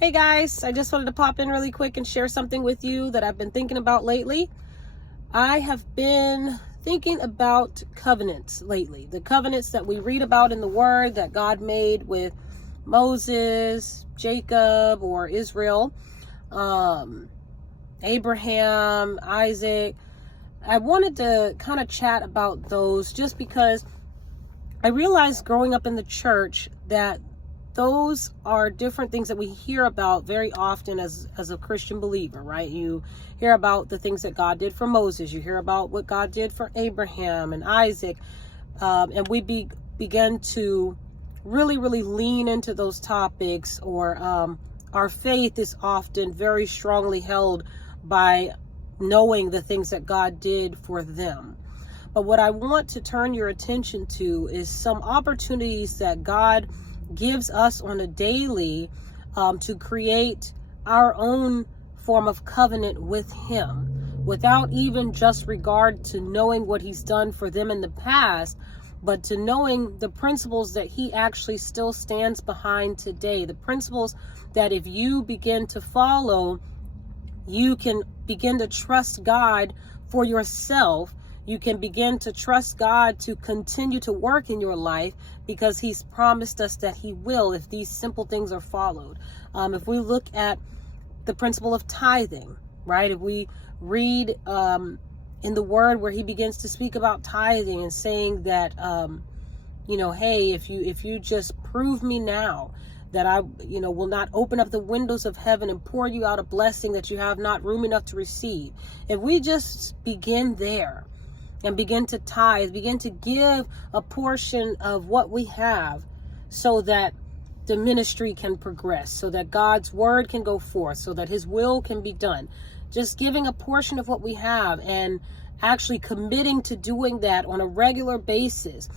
Hey guys, I just wanted to pop in really quick and share something with you that I've been thinking about lately. I have been thinking about covenants lately. The covenants that we read about in the Word that God made with Moses, Jacob, or Israel, Abraham, Isaac. I wanted to kind of chat about those just because I realized growing up in the church that those are different things that we hear about very often as a Christian believer, right? You hear about the things that God did for Moses. You hear about what God did for Abraham and Isaac. And we begin to really lean into those topics, or our faith is often very strongly held by knowing the things that God did for them. But what I want to turn your attention to is some opportunities that God gives us on a daily to create our own form of covenant with Him, without even just regard to knowing what He's done for them in the past, but to knowing the principles that He actually still stands behind today. The principles that if you begin to follow, you can begin to trust God for yourself. You can begin to trust God to continue to work in your life, because He's promised us that He will if these simple things are followed. If we look at the principle of tithing, right? If we read in the Word where He begins to speak about tithing and saying that, hey, if you just prove me now that I, will not open up the windows of heaven and pour you out a blessing that you have not room enough to receive. If we just begin there and begin to tithe, begin to give a portion of what we have so that the ministry can progress, so that God's word can go forth, so that His will can be done. Just giving a portion of what we have and actually committing to doing that on a regular basis.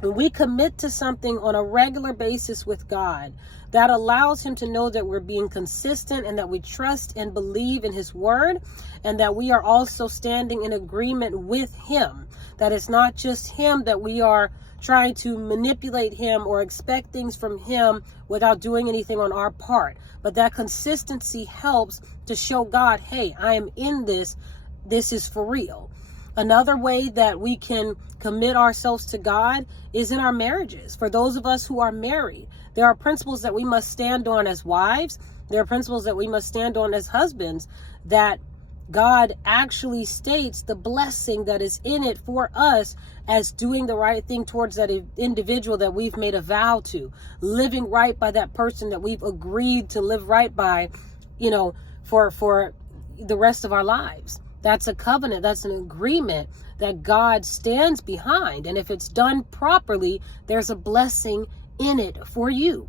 When we commit to something on a regular basis with God, that allows Him to know that we're being consistent and that we trust and believe in His word, and that we are also standing in agreement with Him. That it's not just Him that we are trying to manipulate Him or expect things from Him without doing anything on our part. But that consistency helps to show God, hey, I am in this. This is for real. Another way that we can commit ourselves to God is in our marriages. For those of us who are married, there are principles that we must stand on as wives. There are principles that we must stand on as husbands, that God actually states the blessing that is in it for us as doing the right thing towards that individual that we've made a vow to, living right by that person that we've agreed to live right by, for the rest of our lives. That's a covenant. That's an agreement that God stands behind. And if it's done properly, there's a blessing in it for you.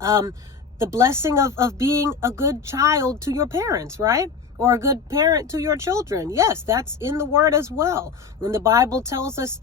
The blessing of being a good child to your parents, right? Or a good parent to your children. Yes, that's in the word as well. When the Bible tells us,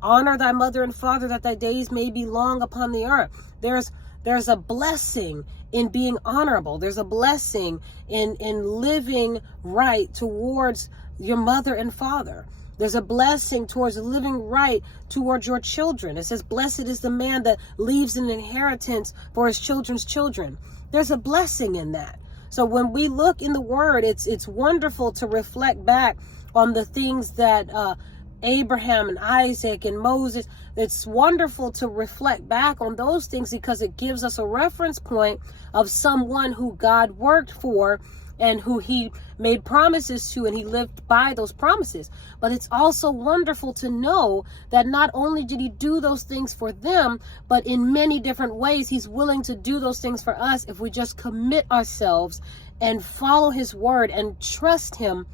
honor thy mother and father that thy days may be long upon the earth. There's a blessing in being honorable. There's a blessing in living right towards your mother and father. There's a blessing towards living right towards your children. It says, blessed is the man that leaves an inheritance for his children's children. There's a blessing in that. So when we look in the word, it's wonderful to reflect back on the things that Abraham and Isaac and Moses. It's wonderful to reflect back on those things, because it gives us a reference point of someone who God worked for and who He made promises to, and He lived by those promises. But it's also wonderful to know that not only did He do those things for them, but in many different ways He's willing to do those things for us if we just commit ourselves and follow His word and trust Him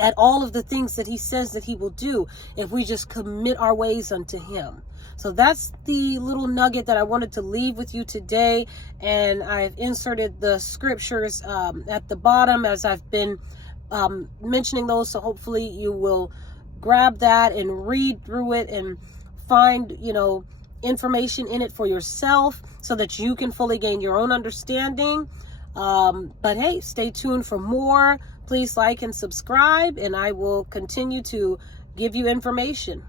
at all of the things that He says that He will do, if we just commit our ways unto Him. So that's the little nugget that I wanted to leave with you today. And I've inserted the scriptures at the bottom as I've been mentioning those. So hopefully you will grab that and read through it and find, information in it for yourself so that you can fully gain your own understanding. But hey, stay tuned for more. Please like and subscribe, and I will continue to give you information.